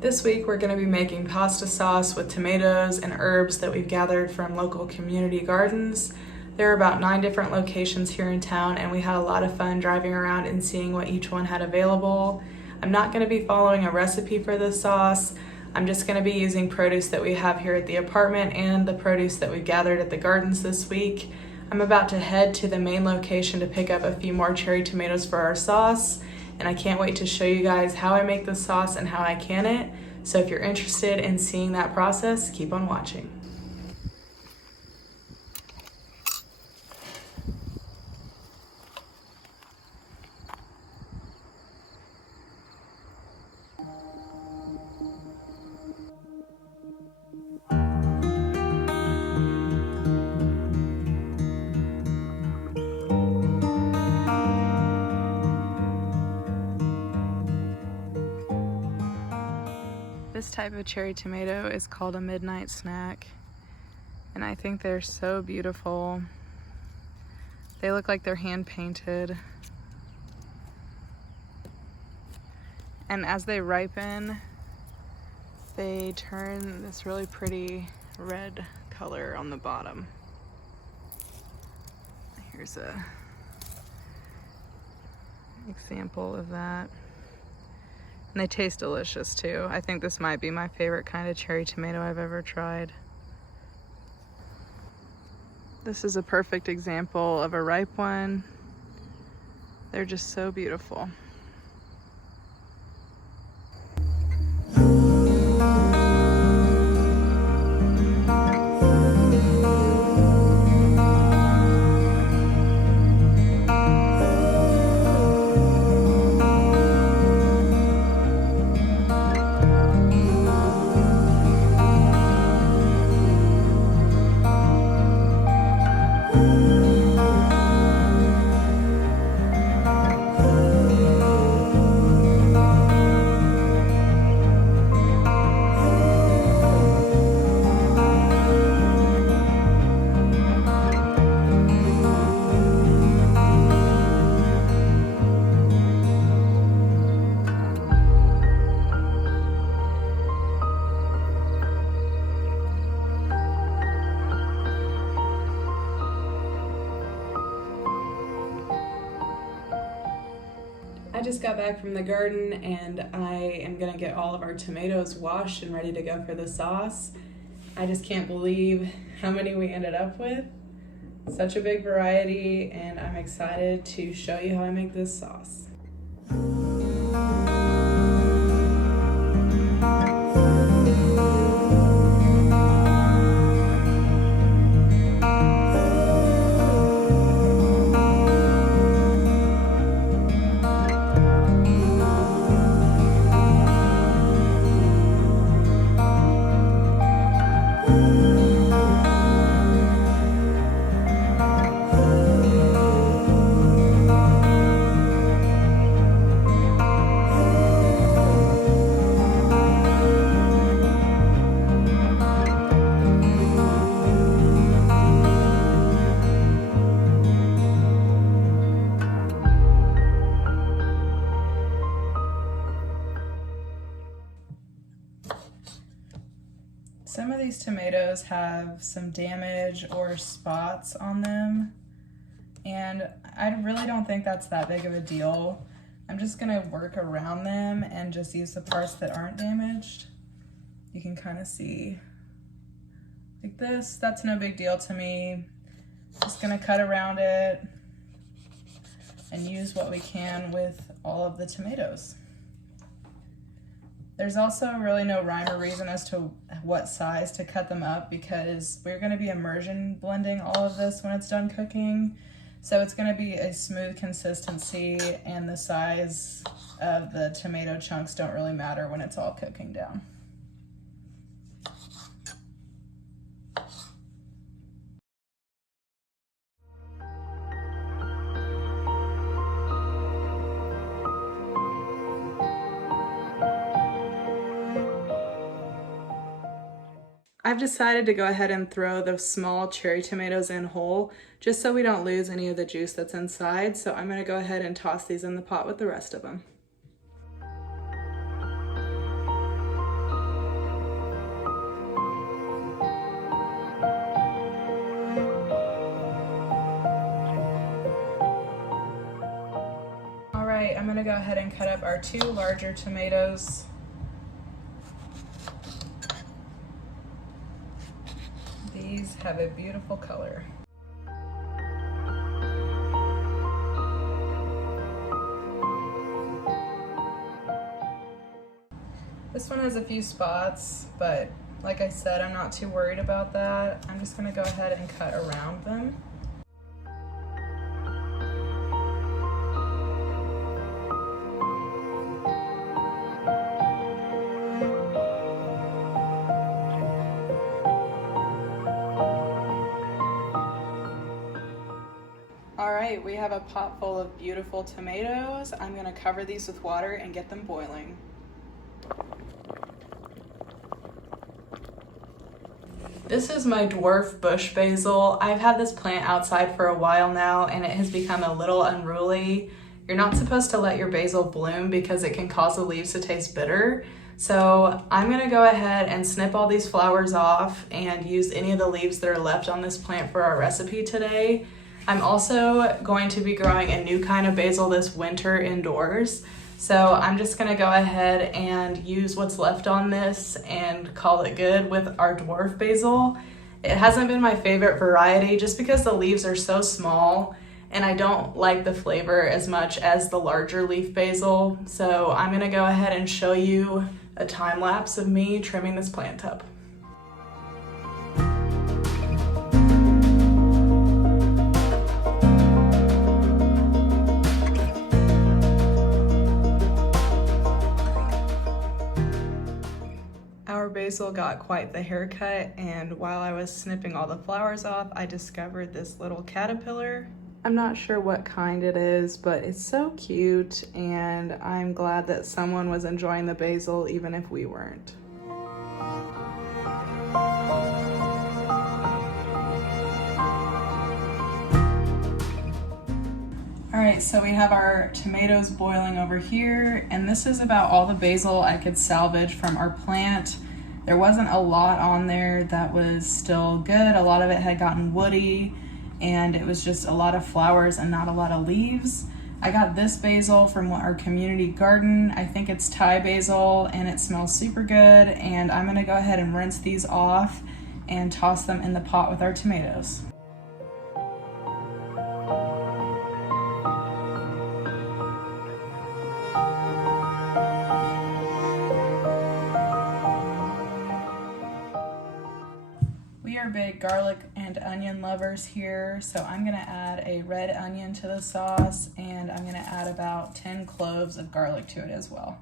This week we're going to be making pasta sauce with tomatoes and herbs that we've gathered from local community gardens. There are about 9 different locations here in town, and we had a lot of fun driving around and seeing what each one had available. I'm not going to be following a recipe for this sauce. I'm just going to be using produce that we have here at the apartment and the produce that we gathered at the gardens this week. I'm about to head to the main location to pick up a few more cherry tomatoes for our sauce, and I can't wait to show you guys how I make the sauce and how I can it. So if you're interested in seeing that process, keep on watching. This type of cherry tomato is called a midnight snack, and I think they're so beautiful. They look like they're hand painted. And as they ripen, they turn this really pretty red color on the bottom. Here's a example of that. And they taste delicious too. I think this might be my favorite kind of cherry tomato I've ever tried. This is a perfect example of a ripe one. They're just so beautiful. I just got back from the garden and I am gonna get all of our tomatoes washed and ready to go for the sauce. I just can't believe how many we ended up with. Such a big variety, and I'm excited to show you how I make this sauce. Some of these tomatoes have some damage or spots on them, and I really don't think that's that big of a deal. I'm just gonna work around them and just use the parts that aren't damaged. You can kind of see like this. That's no big deal to me. Just gonna cut around it and use what we can with all of the tomatoes. There's also really no rhyme or reason as to what size to cut them up, because we're going to be immersion blending all of this when it's done cooking. So it's going to be a smooth consistency, and the size of the tomato chunks don't really matter when it's all cooking down. I've decided to go ahead and throw the small cherry tomatoes in whole, just so we don't lose any of the juice that's inside. So I'm gonna go ahead and toss these in the pot with the rest of them. gonna go ahead and cut up our 2 larger tomatoes. These have a beautiful color. This one has a few spots, but like I said, I'm not too worried about that. I'm just gonna go ahead and cut around them. All right, we have a pot full of beautiful tomatoes. I'm gonna cover these with water and get them boiling. This is my dwarf bush basil. I've had this plant outside for a while now and it has become a little unruly. You're not supposed to let your basil bloom because it can cause the leaves to taste bitter. So I'm gonna go ahead and snip all these flowers off and use any of the leaves that are left on this plant for our recipe today. I'm also going to be growing a new kind of basil this winter indoors. So I'm just gonna go ahead and use what's left on this and call it good with our dwarf basil. It hasn't been my favorite variety just because the leaves are so small and I don't like the flavor as much as the larger leaf basil. So I'm gonna go ahead and show you a time lapse of me trimming this plant up. Our basil got quite the haircut, and while I was snipping all the flowers off, I discovered this little caterpillar. I'm not sure what kind it is, but it's so cute, and I'm glad that someone was enjoying the basil even if we weren't. All right, so we have our tomatoes boiling over here, and this is about all the basil I could salvage from our plant. There wasn't a lot on there that was still good. A lot of it had gotten woody, and it was just a lot of flowers and not a lot of leaves. I got this basil from our community garden. I think it's Thai basil, and it smells super good, and I'm gonna go ahead and rinse these off and toss them in the pot with our tomatoes. We are big garlic and onion lovers here, so I'm gonna add a red onion to the sauce, and I'm gonna add about 10 cloves of garlic to it as well.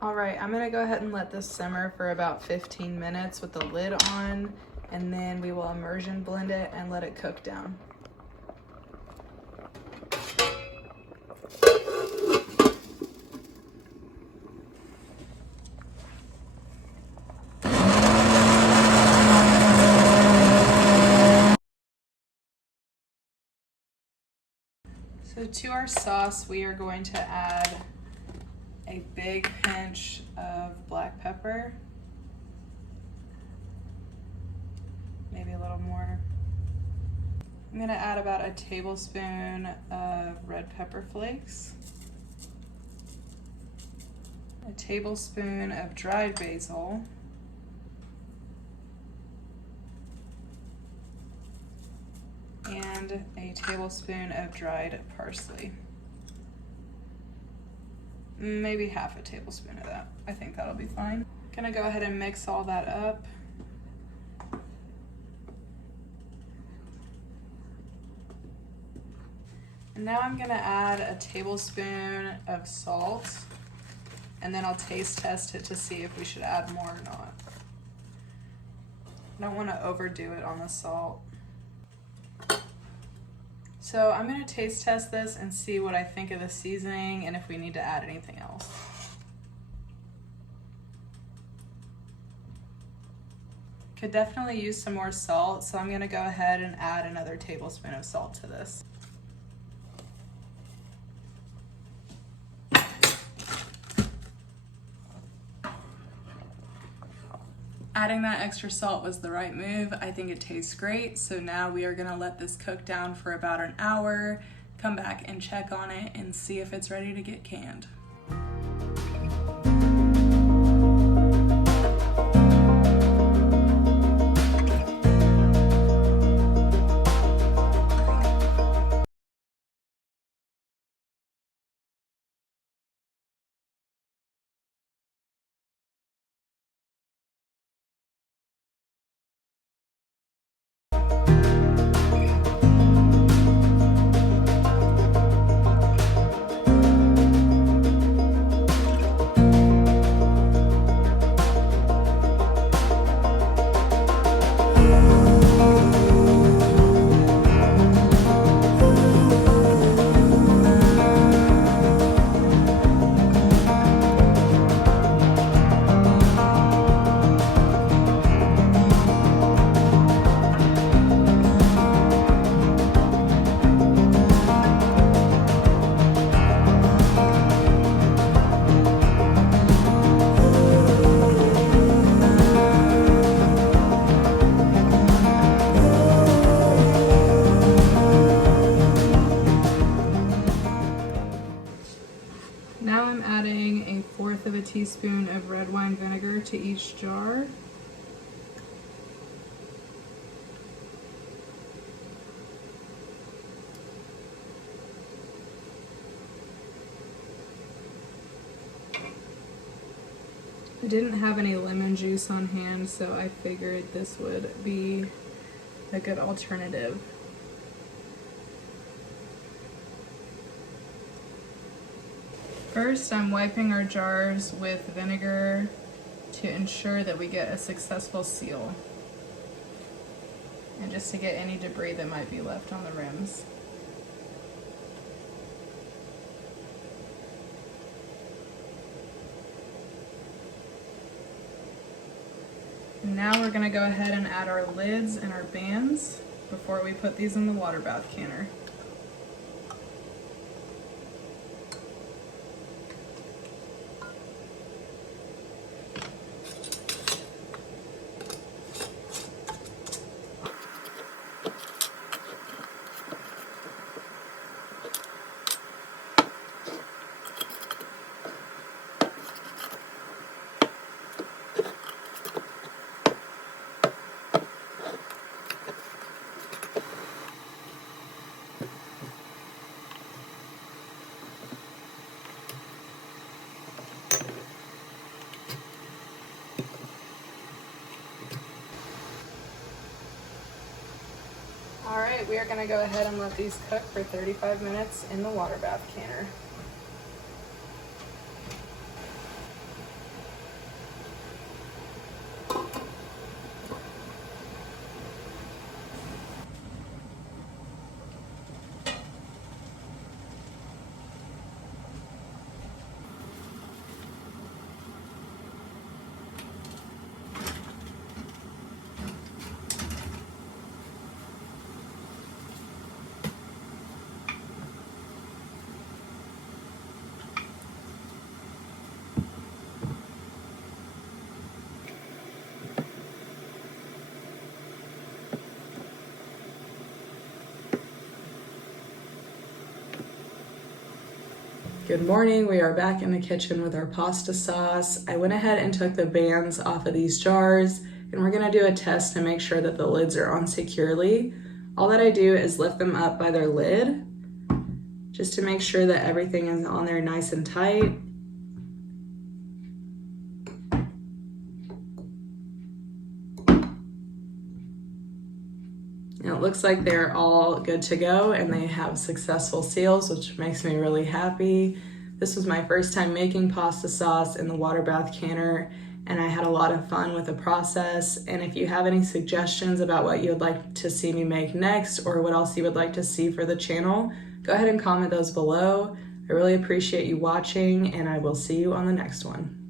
All right, I'm gonna go ahead and let this simmer for about 15 minutes with the lid on, and then we will immersion blend it and let it cook down. So to our sauce, we are going to add a big pinch of black pepper, maybe a little more. I'm gonna add about a tablespoon of red pepper flakes, a tablespoon of dried basil, and a tablespoon of dried parsley. Maybe half a tablespoon of that. I think that'll be fine. Gonna go ahead and mix all that up. And now I'm gonna add a tablespoon of salt, and then I'll taste test it to see if we should add more or not. I don't wanna overdo it on the salt. So I'm gonna taste test this and see what I think of the seasoning and if we need to add anything else. Could definitely use some more salt, so I'm gonna go ahead and add another tablespoon of salt to this. Adding that extra salt was the right move. I think it tastes great. So now we are gonna let this cook down for about an hour, come back and check on it and see if it's ready to get canned. Now I'm adding 1/4 teaspoon of red wine vinegar to each jar. I didn't have any lemon juice on hand, so I figured this would be a good alternative. First, I'm wiping our jars with vinegar to ensure that we get a successful seal, and just to get any debris that might be left on the rims. Now we're going to go ahead and add our lids and our bands before we put these in the water bath canner. All right, we are gonna go ahead and let these cook for 35 minutes in the water bath canner. Good morning, we are back in the kitchen with our pasta sauce. I went ahead and took the bands off of these jars, and we're gonna do a test to make sure that the lids are on securely. All that I do is lift them up by their lid, just to make sure that everything is on there nice and tight. And it looks like they're all good to go and they have successful seals, which makes me really happy. This was my first time making pasta sauce in the water bath canner, and I had a lot of fun with the process. And if you have any suggestions about what you would like to see me make next, or what else you would like to see for the channel, go ahead and comment those below. I really appreciate you watching, and I will see you on the next one.